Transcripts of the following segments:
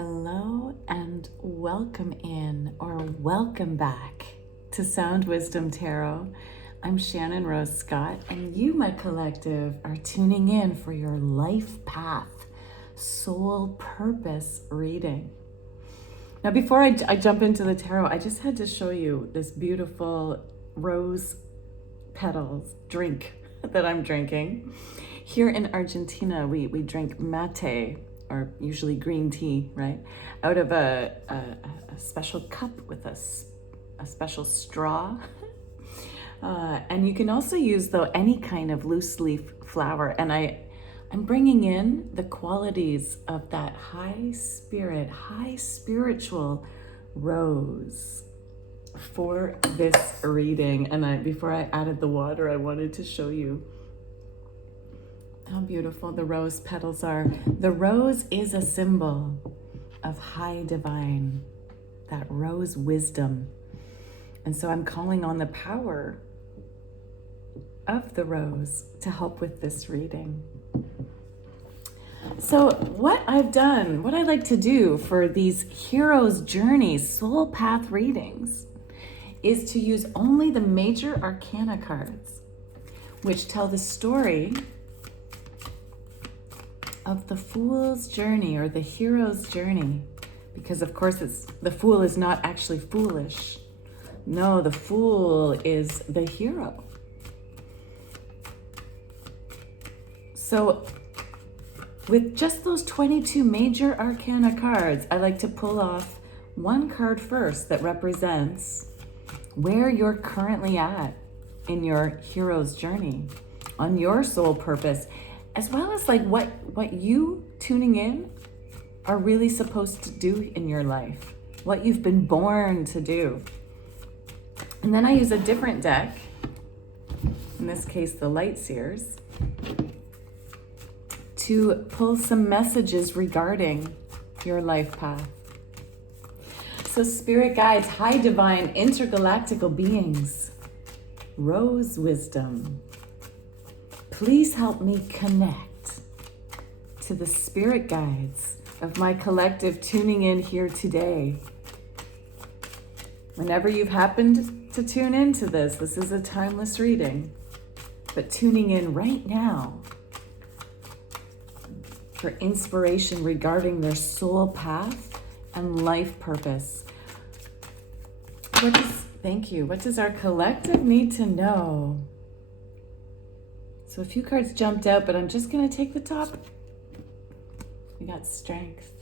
Hello and welcome in or welcome back to Sound Wisdom Tarot. I'm Shannon Rose Scott, and you, my collective, are tuning in for your life path, soul purpose reading. Now, before I jump into the tarot, I just had to show you this beautiful rose petals drink that I'm drinking. Here in Argentina, we drink mate, or usually green tea, right? Out of a special cup with a special straw. And you can also use, though, any kind of loose leaf flower. And I'm bringing in the qualities of that high spirit, high spiritual rose for this reading. And before I added the water, I wanted to show you how beautiful the rose petals are. The rose is a symbol of high divine, that rose wisdom. And so I'm calling on the power of the rose to help with this reading. So what I've done, what I like to do for these hero's journeys, soul path readings, is to use only the major arcana cards, which tell the story of the fool's journey or the hero's journey. Because of course the fool is not actually foolish. No, the fool is the hero. So with just those 22 major arcana cards, I like to pull off one card first that represents where you're currently at in your hero's journey, on your soul purpose, as well as like what you tuning in are really supposed to do in your life, what you've been born to do. And then I use a different deck, in this case the Light Seers, to pull some messages regarding your life path. So spirit guides, high divine, intergalactical beings, rose wisdom, please help me connect to the spirit guides of my collective tuning in here today. Whenever you've happened to tune into this is a timeless reading, but tuning in right now for inspiration regarding their soul path and life purpose. What does our collective need to know? So a few cards jumped out, but I'm just going to take the top. We got strength.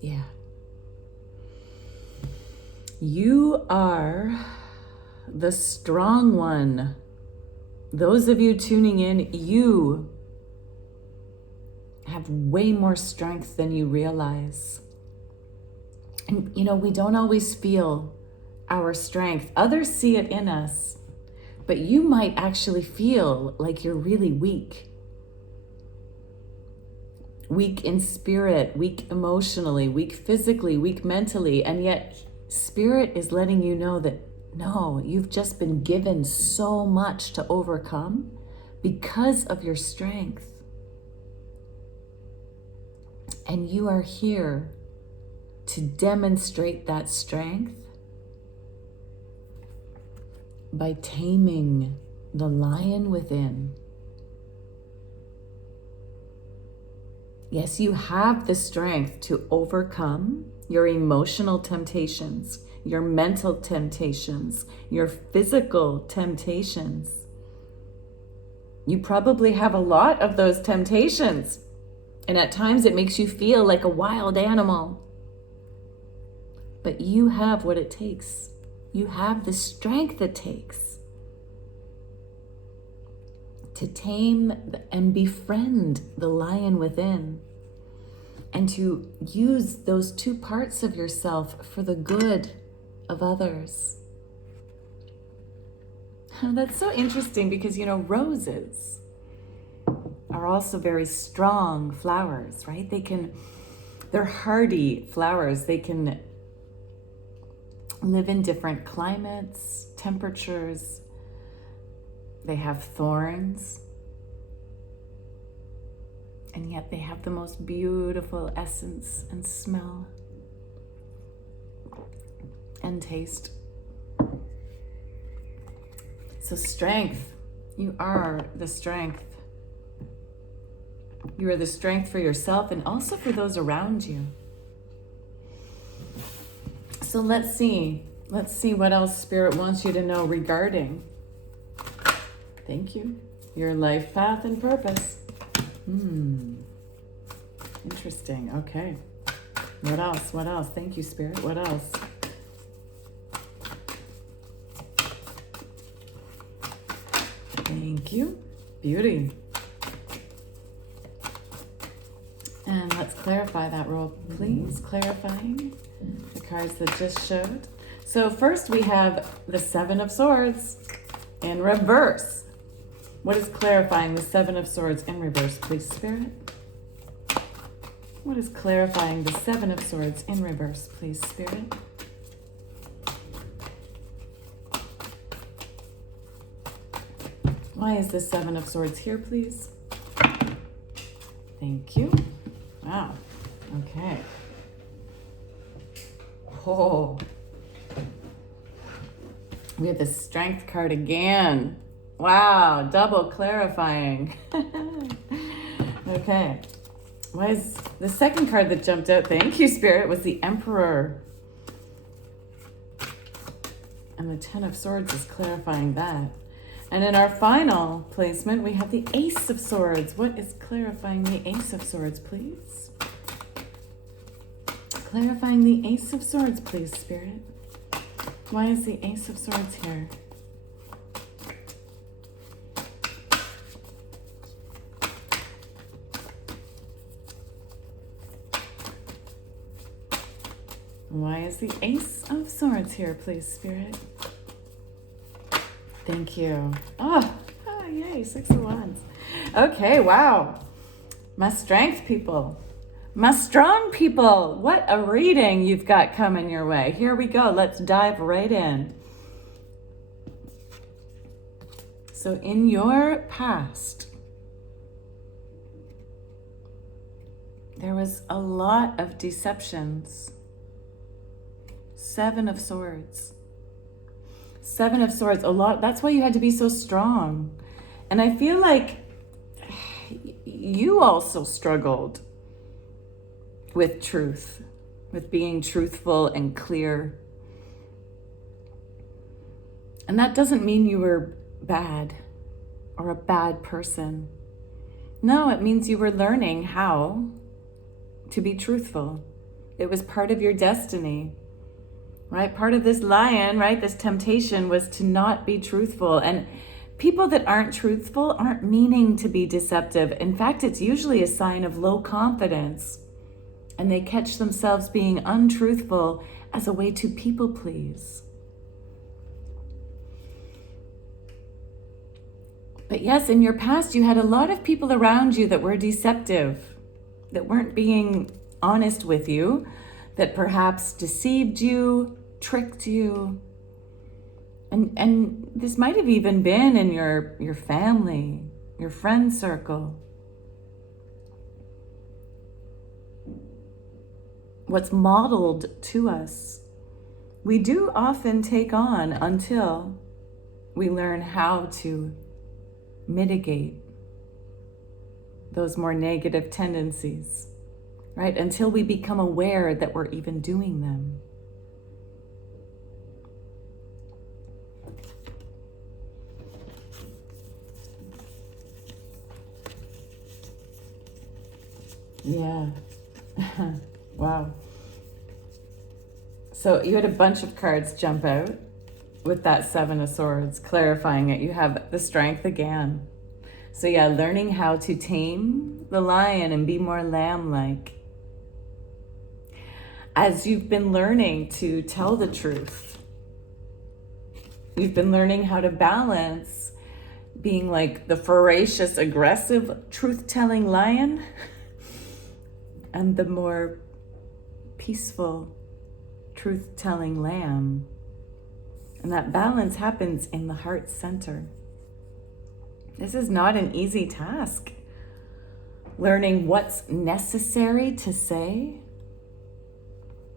Yeah. You are the strong one. Those of you tuning in, you have way more strength than you realize. And we don't always feel our strength. Others see it in us. But you might actually feel like you're really weak. Weak in spirit, weak emotionally, weak physically, weak mentally. And yet spirit is letting you know that no, you've just been given so much to overcome because of your strength. And you are here to demonstrate that strength by taming the lion within. Yes, you have the strength to overcome your emotional temptations, your mental temptations, your physical temptations. You probably have a lot of those temptations, and at times it makes you feel like a wild animal. But you have what it takes. You have the strength it takes to tame and befriend the lion within, and to use those two parts of yourself for the good of others. That's so interesting because, roses are also very strong flowers, right? They're hardy flowers. They can live in different climates, temperatures. They have thorns. and yet they have the most beautiful essence and smell and taste. So strength, you are the strength. You are the strength for yourself and also for those around you. So let's see what else Spirit wants you to know regarding, thank you, your life path and purpose. Interesting. Okay. What else? What else? Thank you, Spirit. What else? Thank you. Beauty. And let's clarify that role, please. Clarifying the cards that just showed. So first we have the Seven of Swords in reverse. What is clarifying the Seven of Swords in reverse, please, Spirit? What is clarifying the Seven of Swords in reverse, please, Spirit? Why is the Seven of Swords here, please? Thank you. Wow. Okay. Oh. We have the Strength card again. Wow. Double clarifying. Okay. Why is the second card that jumped out? Thank you, Spirit. Was the Emperor. And the Ten of Swords is clarifying that. And in our final placement, we have the Ace of Swords. What is clarifying the Ace of Swords, please? Clarifying the Ace of Swords, please, Spirit. Why is the Ace of Swords here? Why is the Ace of Swords here, please, Spirit? Thank you. Oh, yay, Six of Wands. Okay, wow. My strength people. My strong people. What a reading you've got coming your way. Here we go. Let's dive right in. So in your past, there was a lot of deceptions. Seven of Swords. Seven of Swords, a lot. That's why you had to be so strong. And I feel like you also struggled with truth, with being truthful and clear. And that doesn't mean you were bad or a bad person. No, it means you were learning how to be truthful. It was part of your destiny. Right? Part of this lion, right? This temptation was to not be truthful. And people that aren't truthful aren't meaning to be deceptive. In fact, it's usually a sign of low confidence. And they catch themselves being untruthful as a way to people please. But yes, in your past, you had a lot of people around you that were deceptive, that weren't being honest with you, that perhaps deceived you, tricked you. And this might have even been in your family, your friend circle. What's modeled to us, we do often take on until we learn how to mitigate those more negative tendencies. Right? Until we become aware that we're even doing them. Yeah. Wow. So you had a bunch of cards jump out with that Seven of Swords, clarifying it. You have the Strength again. So yeah, learning how to tame the lion and be more lamb-like. As you've been learning to tell the truth, you've been learning how to balance being like the voracious, aggressive, truth-telling lion and the more peaceful, truth-telling lamb. And that balance happens in the heart center. This is not an easy task. learning what's necessary to say,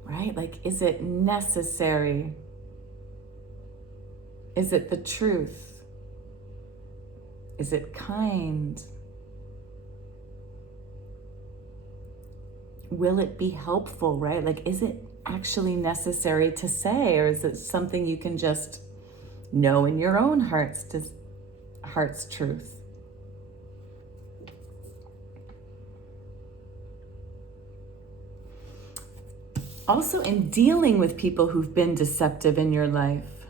right? Like, is it necessary? Is it the truth? Is it kind? Will it be helpful, right? Like, is it actually necessary to say, or is it something you can just know in your own heart's truth? Also, in dealing with people who've been deceptive in your life,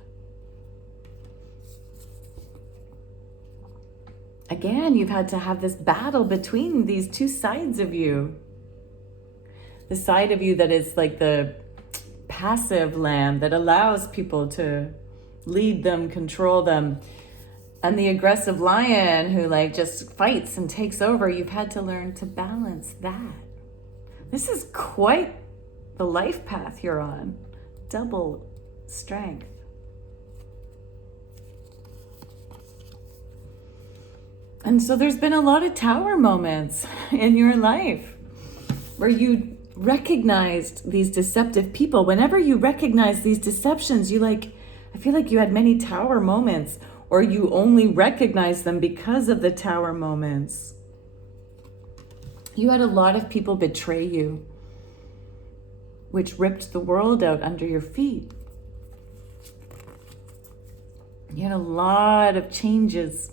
again, you've had to have this battle between these two sides of you. The side of you that is like the passive lamb that allows people to lead them, control them, and the aggressive lion who like just fights and takes over. You've had to learn to balance that. This is quite the life path you're on. Double strength. And so there's been a lot of tower moments in your life where you recognized these deceptive people. Whenever you recognize these deceptions, I feel like you had many tower moments, or you only recognize them because of the tower moments. You had a lot of people betray you, which ripped the world out under your feet. You had a lot of changes.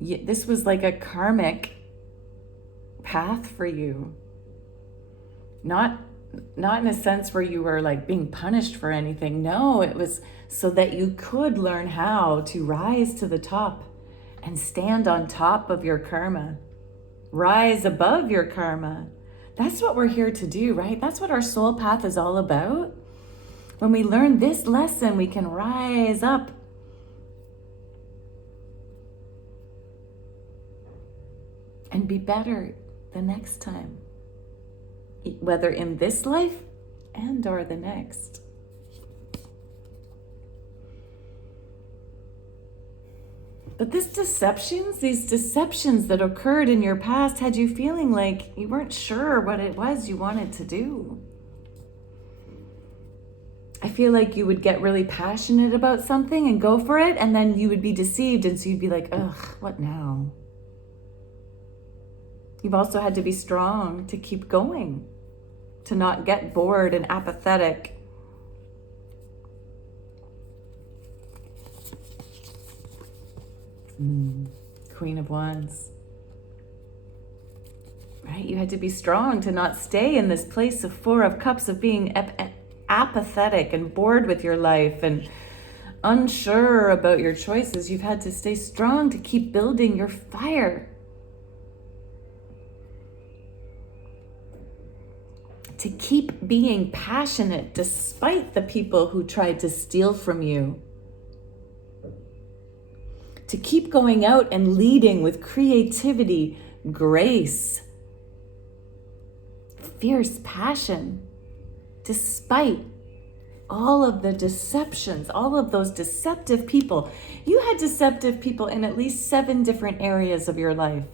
This was like a karmic path for you. Not in a sense where you were like being punished for anything. No, it was so that you could learn how to rise to the top and stand on top of your karma. Rise above your karma. That's what we're here to do, right? That's what our soul path is all about. When we learn this lesson, we can rise up and be better the next time, whether in this life and or the next. But these deceptions that occurred in your past had you feeling like you weren't sure what it was you wanted to do. I feel like you would get really passionate about something and go for it, and then you would be deceived, and so you'd be like, ugh, what now? You've also had to be strong to keep going, to not get bored and apathetic. Queen of Wands. Right? You had to be strong to not stay in this place of Four of Cups, of being apathetic and bored with your life and unsure about your choices. You've had to stay strong to keep building your fire. To keep being passionate despite the people who tried to steal from you. To keep going out and leading with creativity, grace, fierce passion, despite all of the deceptions, all of those deceptive people. You had deceptive people in at least 7 different areas of your life.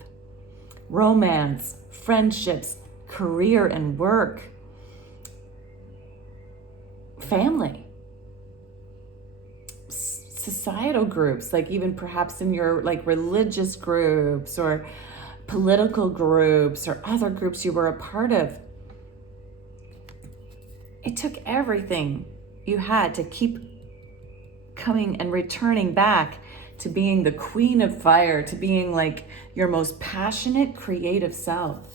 Romance, friendships, career and work, family, societal groups, like even perhaps in your like religious groups or political groups or other groups you were a part of. It took everything you had to keep coming and returning back to being the queen of fire, to being like your most passionate, creative self.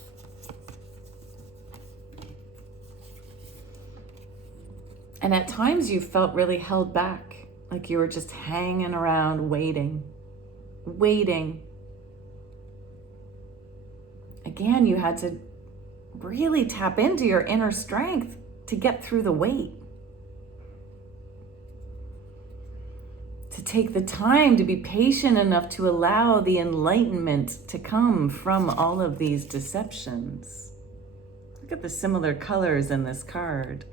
And at times you felt really held back, like you were just hanging around waiting. Again, you had to really tap into your inner strength to get through the wait. To take the time to be patient enough to allow the enlightenment to come from all of these deceptions. Look at the similar colors in this card.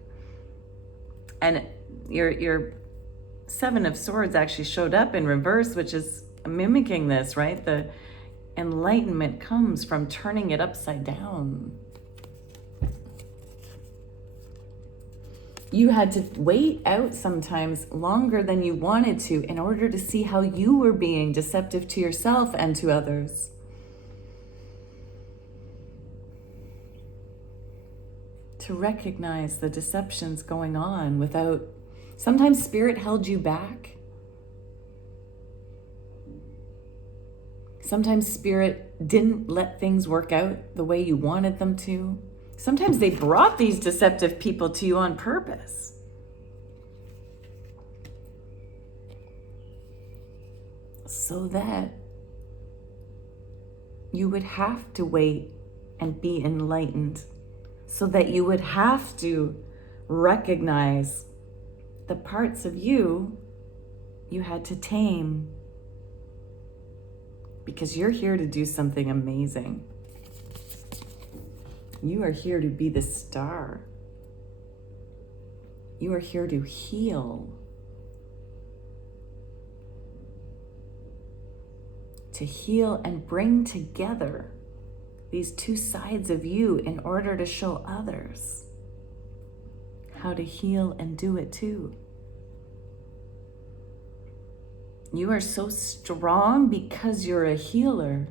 And you're Seven of Swords actually showed up in reverse, which is mimicking this, right? The enlightenment comes from turning it upside down. You had to wait out sometimes longer than you wanted to in order to see how you were being deceptive to yourself and to others. To recognize the deceptions going on without, sometimes spirit held you back. Sometimes spirit didn't let things work out the way you wanted them to. Sometimes they brought these deceptive people to you on purpose. So that you would have to wait and be enlightened. So that you would have to recognize the parts of you had to tame. Because you're here to do something amazing. You are here to be the star. You are here to heal. To heal and bring together these two sides of you in order to show others how to heal and do it too. You are so strong because you're a healer.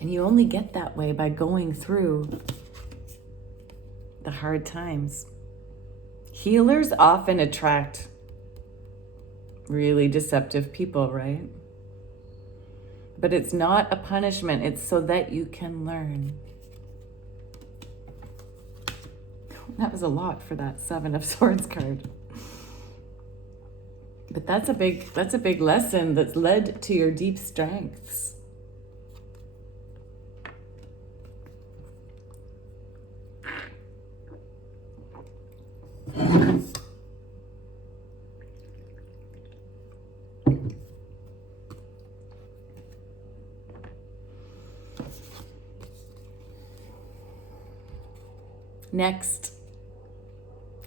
And you only get that way by going through the hard times. Healers often attract really deceptive people, right? But it's not a punishment. It's so that you can learn. That was a lot for that Seven of Swords card. But that's a big lesson that's led to your deep strengths.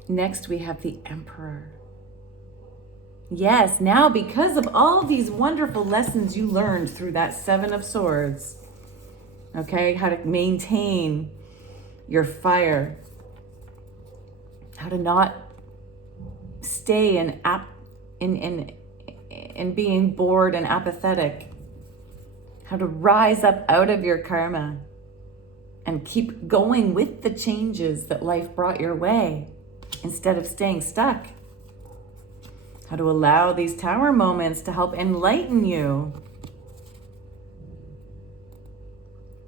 Next we have the Emperor. Yes, now because of all these wonderful lessons you learned through that Seven of Swords, okay, how to maintain your fire, how to not stay in being bored and apathetic, how to rise up out of your karma and keep going with the changes that life brought your way instead of staying stuck. How to allow these tower moments to help enlighten you.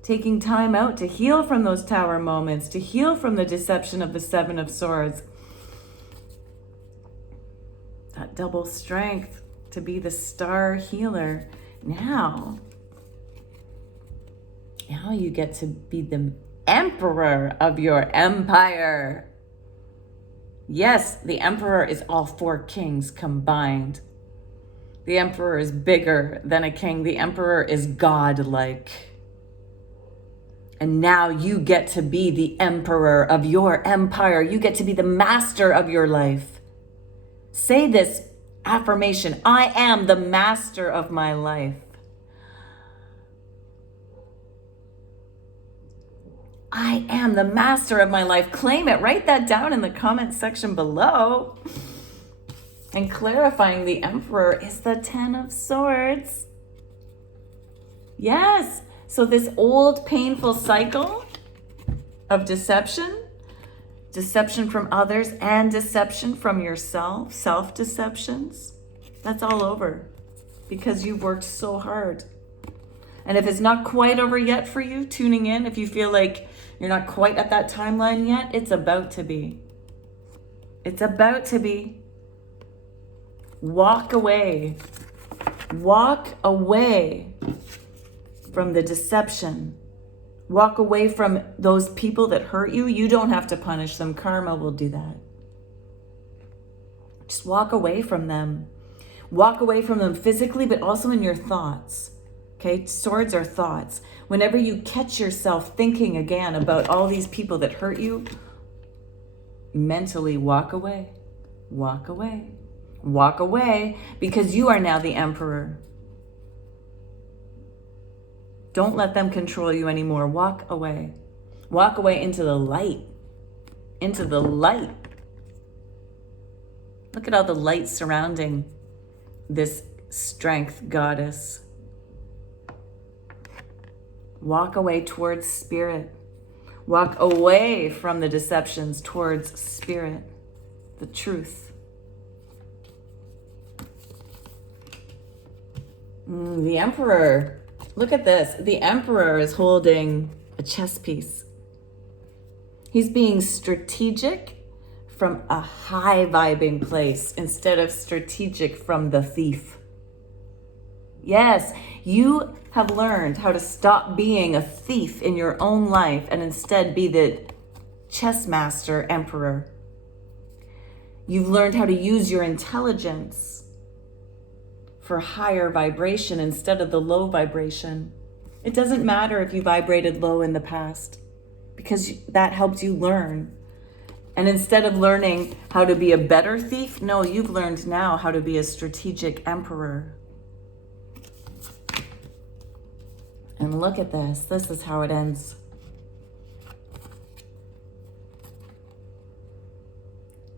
Taking time out to heal from those tower moments, to heal from the deception of the Seven of Swords. That double strength to be the star healer. Now you get to be the emperor of your empire. Yes, the emperor is all four kings combined. The emperor is bigger than a king. The emperor is godlike. And now you get to be the emperor of your empire. You get to be the master of your life. Say this affirmation: I am the master of my life. I am the master of my life. Claim it. Write that down in the comment section below. And clarifying the Emperor is the Ten of Swords. Yes. So this old painful cycle of deception from others and deception from yourself, self-deceptions, that's all over because you've worked so hard. And if it's not quite over yet for you, tuning in, if you feel like you're not quite at that timeline yet, it's about to be. It's about to be. Walk away. Walk away from the deception. Walk away from those people that hurt you. You don't have to punish them. Karma will do that. Just walk away from them. Walk away from them physically, but also in your thoughts. Okay, swords are thoughts. Whenever you catch yourself thinking again about all these people that hurt you, mentally walk away, walk away, walk away, because you are now the emperor. Don't let them control you anymore. Walk away. Walk away into the light. Into the light. Look at all the light surrounding this strength goddess. Walk away towards spirit. Walk away from the deceptions towards spirit, the truth. The emperor. Look at this. The emperor is holding a chess piece. He's being strategic from a high vibing place instead of strategic from the thief. Yes, you have learned how to stop being a thief in your own life and instead be the chess master emperor. You've learned how to use your intelligence for higher vibration instead of the low vibration. It doesn't matter if you vibrated low in the past, because that helped you learn. And instead of learning how to be a better thief, no, you've learned now how to be a strategic emperor. And look at this. This is how it ends.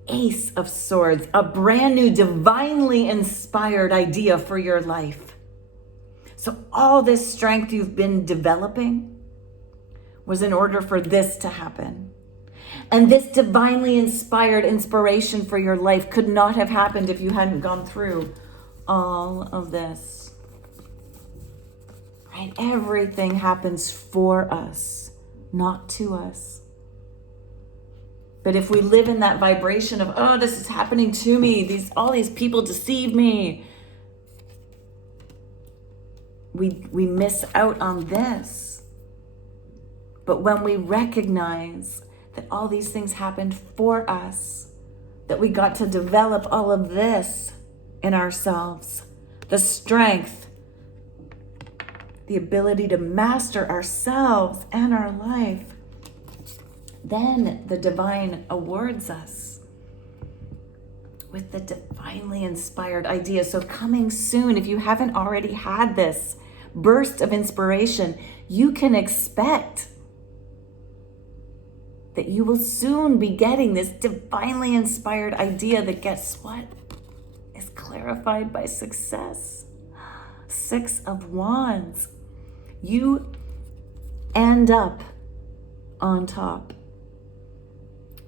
Ace of Swords, a brand new divinely inspired idea for your life. So all this strength you've been developing was in order for this to happen. And this divinely inspired inspiration for your life could not have happened if you hadn't gone through all of this. Right? Everything happens for us, not to us. But if we live in that vibration of, oh, this is happening to me, all these people deceive me, we miss out on this. But when we recognize that all these things happened for us, that we got to develop all of this in ourselves, the strength, the ability to master ourselves and our life, then the divine awards us with the divinely inspired idea. So coming soon, if you haven't already had this burst of inspiration, you can expect that you will soon be getting this divinely inspired idea that, guess what, is clarified by success. 6 of Wands. You end up on top.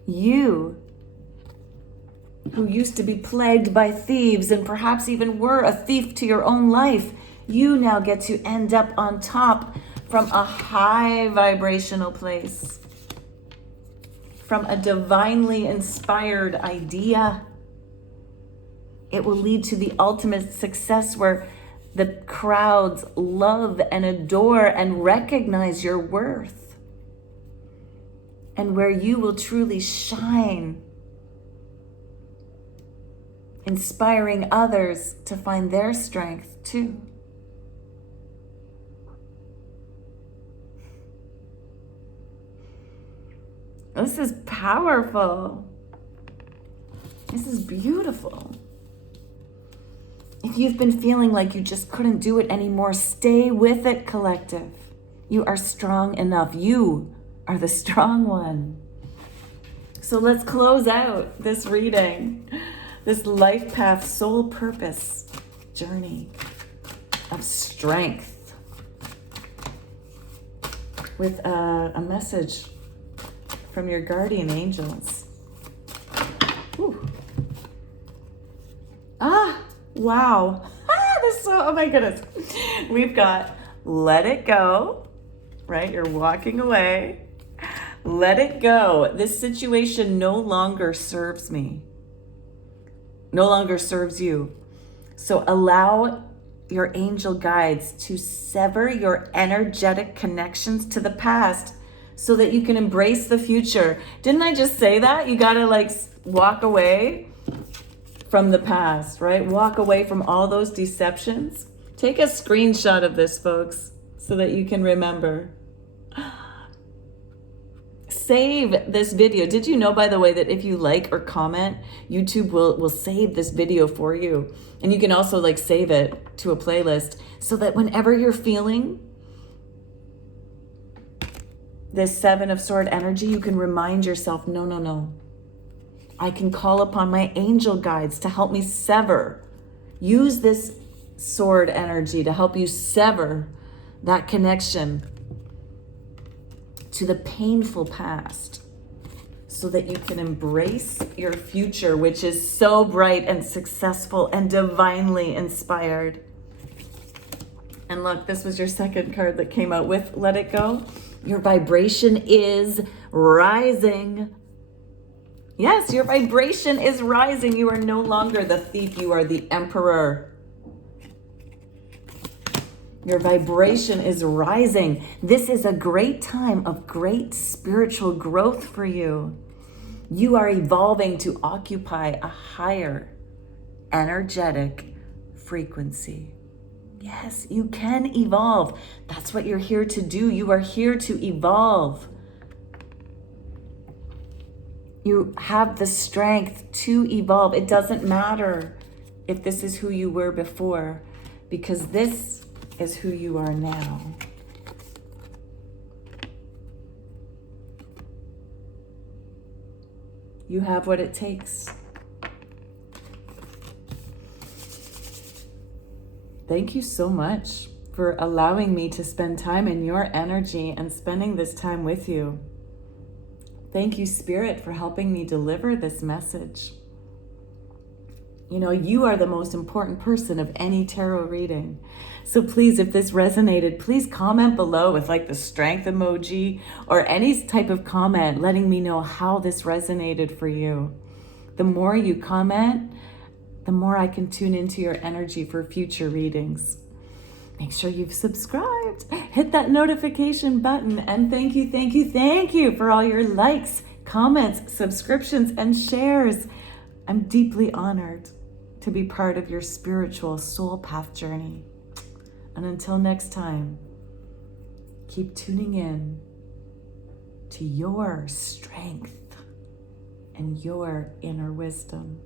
You, who used to be plagued by thieves and perhaps even were a thief to your own life, you now get to end up on top from a high vibrational place, from a divinely inspired idea. It will lead to the ultimate success where the crowds love and adore and recognize your worth, and where you will truly shine, inspiring others to find their strength too. This is powerful. This is beautiful. If you've been feeling like you just couldn't do it anymore, stay with it, collective. You are strong enough. You are the strong one. So let's close out this reading, this life path soul purpose journey of strength with a message from your guardian angels. Whew. Wow. Oh my goodness. We've got let it go, right? You're walking away. Let it go. This situation no longer serves me. No longer serves you. So allow your angel guides to sever your energetic connections to the past so that you can embrace the future. Didn't I just say that? You gotta walk away from the past, right? Walk away from all those deceptions. Take a screenshot of this, folks, so that you can remember. save this video. Did you know, by the way, that if you like or comment, YouTube will save this video for you. And you can also like save it to a playlist so that whenever you're feeling this Seven of Sword energy, you can remind yourself, no, no, no. I can call upon my angel guides to help me sever. Use this sword energy to help you sever that connection to the painful past so that you can embrace your future, which is so bright and successful and divinely inspired. And look, this was your second card that came out with Let It Go. Your vibration is rising. Yes, your vibration is rising. You are no longer the thief. You are the emperor. Your vibration is rising. This is a great time of great spiritual growth for you. You are evolving to occupy a higher energetic frequency. Yes, you can evolve. That's what you're here to do. You are here to evolve. You have the strength to evolve. It doesn't matter if this is who you were before, because this is who you are now. You have what it takes. Thank you so much for allowing me to spend time in your energy and spending this time with you. Thank you, Spirit, for helping me deliver this message. You know, you are the most important person of any tarot reading. So please, if this resonated, please comment below with like the strength emoji or any type of comment letting me know how this resonated for you. The more you comment, the more I can tune into your energy for future readings. Make sure you've subscribed, hit that notification button, and thank you for all your likes, comments, subscriptions, and shares. I'm deeply honored to be part of your spiritual soul path journey. And until next time, keep tuning in to your strength and your inner wisdom.